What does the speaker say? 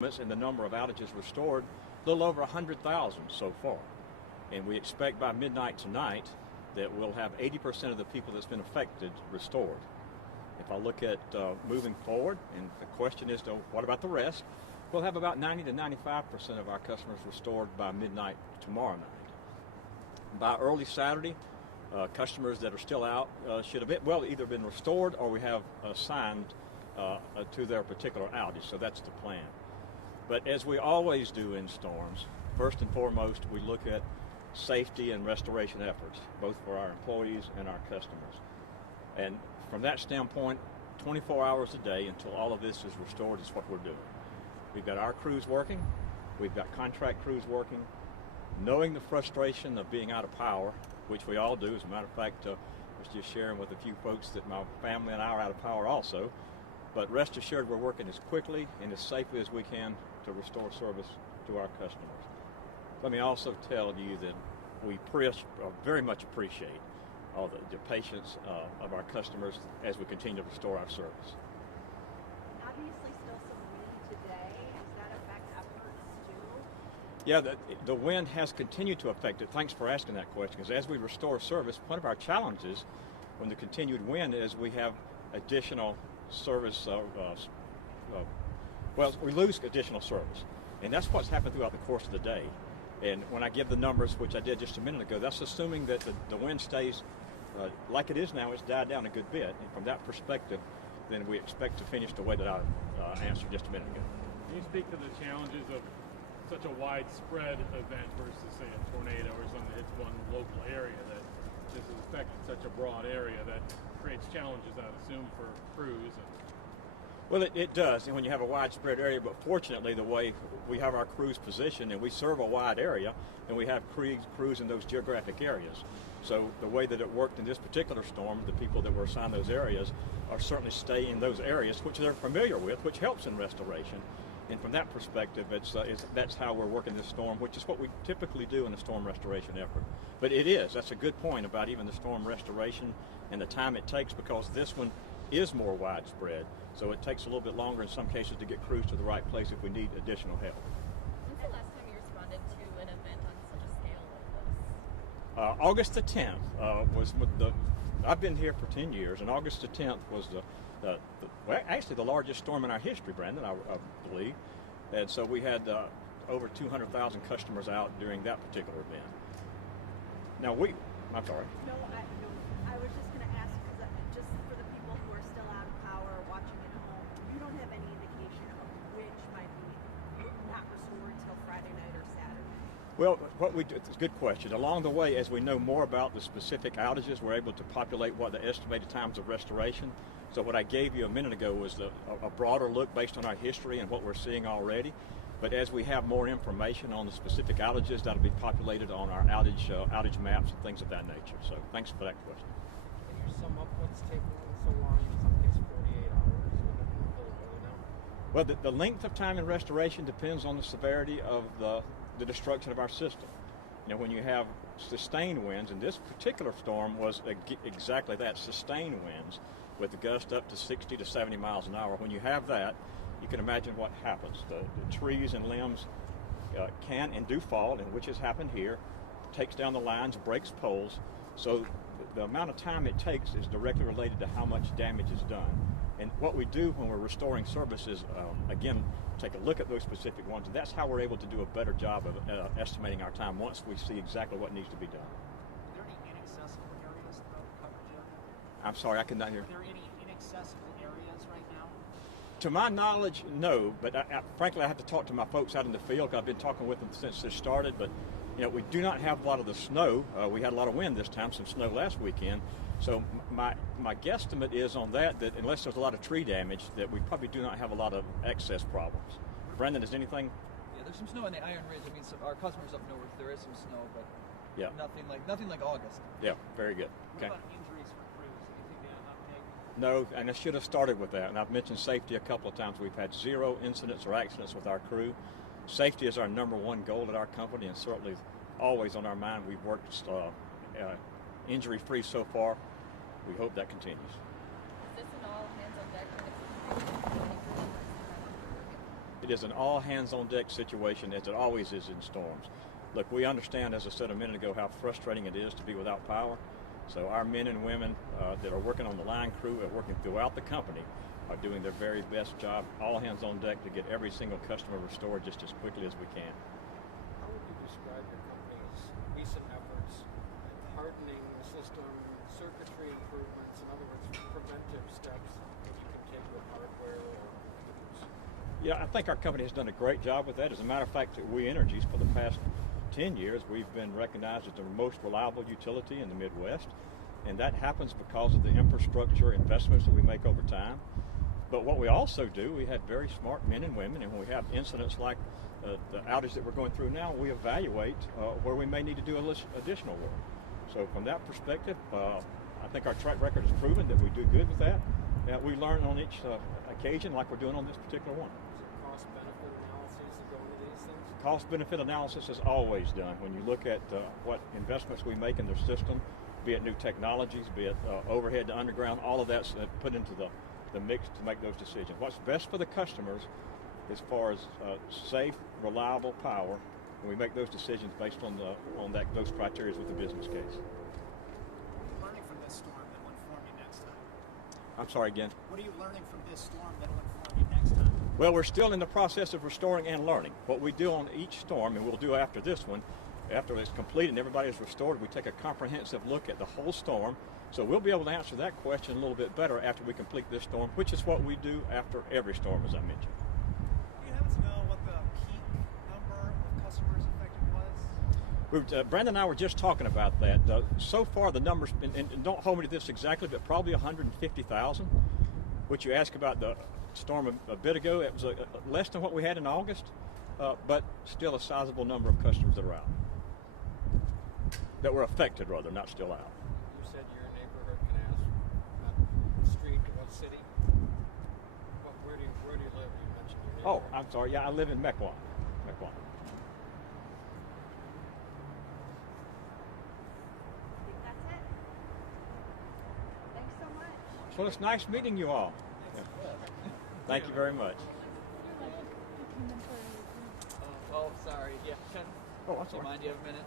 and the number of outages restored, a little over 100,000 so far. And we expect by midnight tonight that we'll have 80% of the people that's been affected restored. If I look at moving forward, and the question is, what about the rest? We'll have about 90 to 95% of our customers restored by midnight tomorrow night. By early Saturday, customers that are still out should have either been restored or we have assigned to their particular outage. So that's the plan. But as we always do in storms, first and foremost, we look at safety and restoration efforts, both for our employees and our customers. And from that standpoint, 24 hours a day until all of this is restored is what we're doing. We've got our crews working, we've got contract crews working, knowing the frustration of being out of power, which we all do. As a matter of fact, I was just sharing with a few folks that my family and I are out of power also. But rest assured, we're working as quickly and as safely as we can to restore service to our customers. Let me also tell you that we very much appreciate all the patience of our customers as we continue to restore our service. Obviously still some wind today. Does that affect efforts too? Yeah, the wind has continued to affect it. Thanks for asking that question, because as we restore service, one of our challenges when the continued wind is we have additional service, we lose additional service. And that's what's happened throughout the course of the day. And when I give the numbers, which I did just a minute ago, that's assuming that the wind stays like it is now. It's died down a good bit. And from that perspective, then we expect to finish the way that I answered just a minute ago. Can you speak to the challenges of such a widespread event versus, say, a tornado or something that hits one local area, that this has affected such a broad area that creates challenges, I assume, for crews? Well, it does, and when you have a widespread area, but fortunately the way we have our crews positioned, and we serve a wide area, and we have crews in those geographic areas. So the way that it worked in this particular storm, the people that were assigned those areas are certainly staying in those areas, which they're familiar with, which helps in restoration. And from that perspective, that's how we're working this storm, which is what we typically do in a storm restoration effort. But that's a good point about even the storm restoration and the time it takes, because this one is more widespread. So it takes a little bit longer in some cases to get crews to the right place if we need additional help. When's the last time you responded to an event on such a scale like this? August the 10th was I've been here for 10 years, and August the 10th was actually the largest storm in our history, Brandon, I believe. And so we had over 200,000 customers out during that particular event. Now I'm sorry. No, I was just going to ask, because just for the people who are still out of power watching at home, you don't have any indication of which might be not restored until Friday night or Saturday? Well, what we do, it's a good question. Along the way, as we know more about the specific outages, we're able to populate what the estimated times of restoration. So what I gave you a minute ago was a broader look based on our history and what we're seeing already. But as we have more information on the specific outages, that'll be populated on our outage maps and things of that nature. So thanks for that question. Can you sum up what's taking so long, in some cases 48 hours, with a little early now? Well, the length of time in restoration depends on the severity of the destruction of our system. You know, when you have sustained winds, and this particular storm was exactly that, sustained winds with the gust up to 60 to 70 miles an hour. When you have that, you can imagine what happens. The trees and limbs can and do fall, and which has happened here, takes down the lines, breaks poles. So the amount of time it takes is directly related to how much damage is done. And what we do when we're restoring service is, again, take a look at those specific ones, and that's how we're able to do a better job of estimating our time once we see exactly what needs to be done. Are there any inaccessible areas throughout the coverage area? I'm sorry, I could not hear. Are there any inaccessible areas right now? To my knowledge, no, but frankly, I have to talk to my folks out in the field, 'cause I've been talking with them since this started, but we do not have a lot of the snow. We had a lot of wind this time, some snow last weekend. So my guesstimate is on that unless there's a lot of tree damage, that we probably do not have a lot of excess problems. Brandon, is anything? Yeah, there's some snow in the Iron Ridge. I mean, our customers up north, there is some snow, but yeah, nothing like August. Yeah, very good. Okay. What about injuries for crews? Anything they have uptake? No, and I should have started with that. And I've mentioned safety a couple of times. We've had 0 incidents or accidents with our crew. Safety is our number one goal at our company, and certainly always on our mind. We've worked injury-free so far. We hope that continues. Is this an all hands on deck kind of situation? It is an all-hands-on-deck situation, as it always is in storms. Look, we understand, as I said a minute ago, how frustrating it is to be without power. So our men and women that are working on the line crew and working throughout the company are doing their very best job, all hands on deck, to get every single customer restored just as quickly as we can. How would you describe your company's recent efforts at hardening the system, circuitry improvements, in other words, preventive steps that you can take with hardware or use? Yeah, I think our company has done a great job with that. As a matter of fact, We Energies, for the past 10 years, we've been recognized as the most reliable utility in the Midwest, and that happens because of the infrastructure investments that we make over time. But what we also do, we had very smart men and women, and when we have incidents like the outage that we're going through now, we evaluate where we may need to do additional work. So from that perspective, I think our track record has proven that we do good with that. We learn on each occasion, like we're doing on this particular one. Is there cost-benefit analyses that go into these things? Cost-benefit analysis is always done. When you look at what investments we make in the system, be it new technologies, be it overhead to underground, all of that's put into the mix to make those decisions. What's best for the customers as far as safe, reliable power, and we make those decisions based on those criteria with the business case. What are you learning from this storm that will inform you next time? I'm sorry again? What are you learning from this storm that will inform you next time? Well, we're still in the process of restoring and learning. What we do on each storm, and we'll do after this one, after it's complete and everybody is restored, we take a comprehensive look at the whole storm. So we'll be able to answer that question a little bit better after we complete this storm, which is what we do after every storm, as I mentioned. Do you happen to know what the peak number of customers affected was? Brandon and I were just talking about that. So far, the numbers, and don't hold me to this exactly, but probably 150,000. Which you asked about the storm a bit ago, it was less than what we had in August, but still a sizable number of customers that are out. That were affected, rather, not still out. You said your neighborhood can ask what street, what city? Where do you live? You mentioned your neighborhood. Oh, I'm sorry. Yeah, I live in Mequon. Mequon. I think that's it. Thanks so much. Well, it's nice meeting you all. Yeah. Thank you very much. Oh, sorry. Yeah, Ken. Oh, I'm Do you sorry. mind? Do you have a minute?